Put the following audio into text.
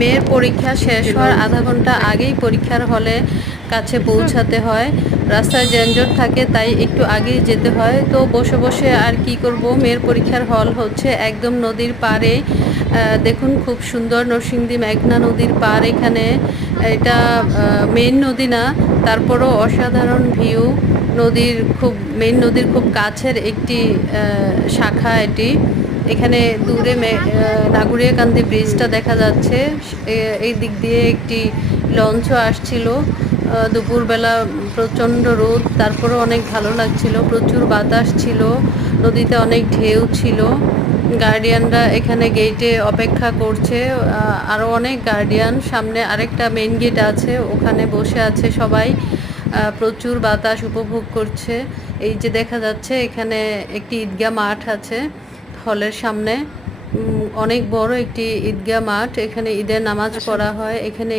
মেয়ের পরীক্ষা শেষ হওয়ার আধা ঘন্টা আগেই পরীক্ষার হলে কাছে পৌঁছাতে হয়। রাস্তায় যানজট থাকে, তাই একটু আগেই যেতে হয়। তো বসে বসে আর কি করব, মেয়ের পরীক্ষার হল হচ্ছে একদম নদীর পাড়ে। দেখুন খুব সুন্দর নরসিংদী মেঘনা নদীর পাড় এখানে। এটা মেইন নদী না, তারপরও অসাধারণ ভিউ। মেইন নদীর খুব কাছের একটি শাখা এটি। এখানে দূরে নাগুরিয়াকান্দি ব্রিজটা দেখা যাচ্ছে। এই দিক দিয়ে একটি লঞ্চও আসছিল। দুপুরবেলা প্রচণ্ড রোদ, তারপরেও অনেক ভালো লাগছিল, প্রচুর বাতাস ছিল, নদীতে অনেক ঢেউ ছিল। গার্ডিয়ানরা এখানে গেটে অপেক্ষা করছে, আরও অনেক গার্ডিয়ান। সামনে আরেকটা মেইন গেট আছে, ওখানে বসে আছে সবাই, প্রচুর বাতাস উপভোগ করছে। এই যে দেখা যাচ্ছে এখানে একটি ঈদগাহ মাঠ আছে হলের সামনে, অনেক বড় একটি ঈদগাহ মাঠ। এখানে ঈদের নামাজ পড়া হয়। এখানে